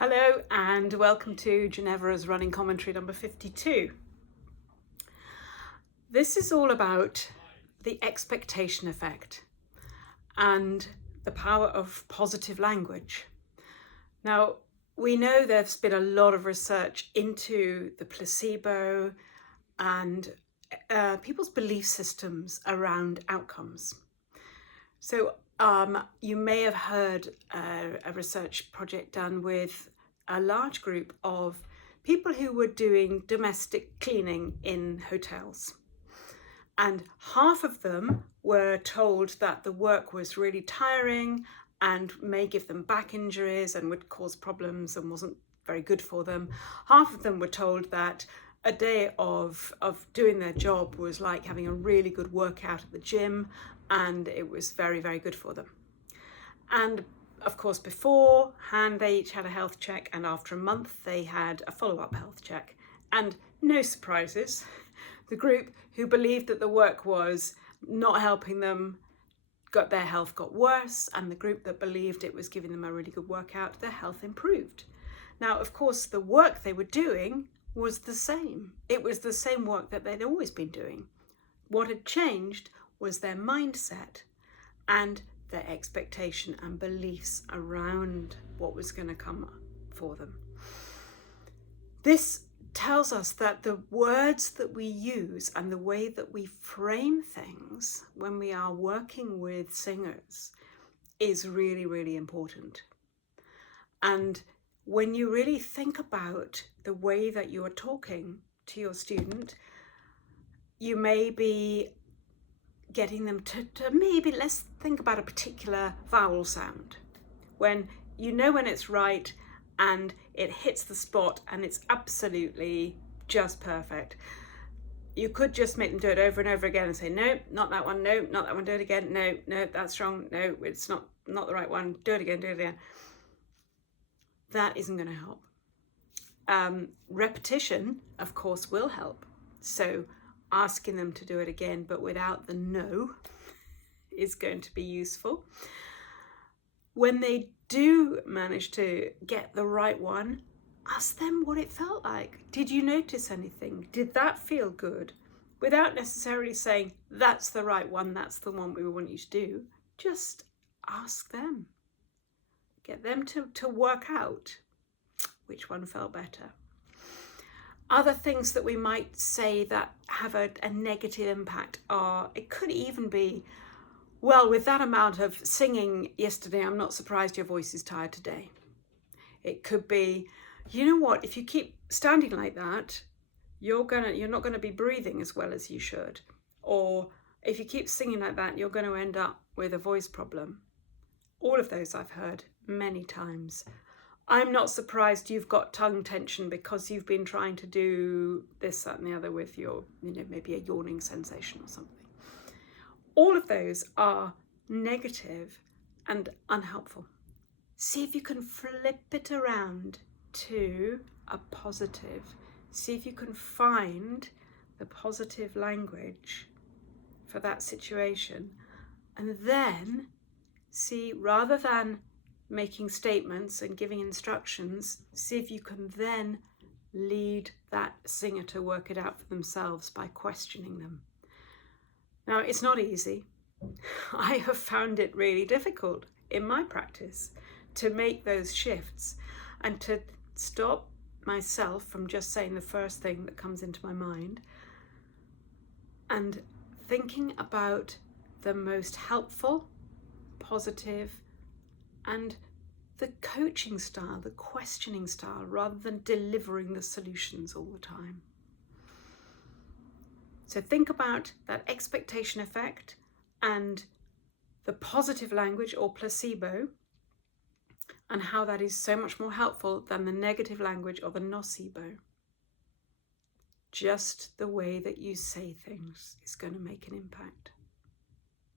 Hello and welcome to Genevora's running commentary number 52. This is all about the expectation effect and the power of positive language. Now, we know there's been a lot of research into the placebo and people's belief systems around outcomes. So you may have heard a research project done with a large group of people who were doing domestic cleaning in hotels. And half of them were told that the work was really tiring and may give them back injuries and would cause problems and wasn't very good for them. Half of them were told that a day of doing their job was like having a really good workout at the gym, and it was very, very good for them. And of course, beforehand, they each had a health check, and after a month, they had a follow-up health check. And no surprises, the group who believed that the work was not helping them, their health got worse, and the group that believed it was giving them a really good workout, their health improved. Now, of course, the work they were doing was the same. It was the same work that they'd always been doing. What had changed was their mindset and their expectation and beliefs around what was going to come for them. This tells us that the words that we use and the way that we frame things when we are working with singers is really, really important. And when you really think about the way that you are talking to your student, you may be getting them to maybe, let's think about a particular vowel sound. When you know when it's right and it hits the spot and it's absolutely just perfect. You could just make them do it over and over again and say, no, not that one, no, not that one, do it again, no, that's wrong, no, it's not the right one, do it again. That isn't going to help. Repetition, of course, will help. So asking them to do it again, but without the no, is going to be useful. When they do manage to get the right one, ask them what it felt like. Did you notice anything? Did that feel good? Without necessarily saying, that's the right one, that's the one we want you to do. Just ask them. Get them to work out which one felt better. Other things that we might say that have a negative impact are, it could even be, well, with that amount of singing yesterday, I'm not surprised your voice is tired today. It could be, you know what, if you keep standing like that, you're not gonna be breathing as well as you should. Or if you keep singing like that, you're going to end up with a voice problem. All of those I've heard many times. I'm not surprised you've got tongue tension because you've been trying to do this, that, and the other with your, maybe a yawning sensation or something. All of those are negative and unhelpful. See if you can flip it around to a positive. See if you can find the positive language for that situation. And then see, rather than making statements and giving instructions, see if you can then lead that singer to work it out for themselves by questioning them. Now, it's not easy. I have found it really difficult in my practice to make those shifts and to stop myself from just saying the first thing that comes into my mind and thinking about the most helpful, positive, and the coaching style, the questioning style, rather than delivering the solutions all the time. So think about that expectation effect and the positive language or placebo, and how that is so much more helpful than the negative language or the nocebo. Just the way that you say things is going to make an impact.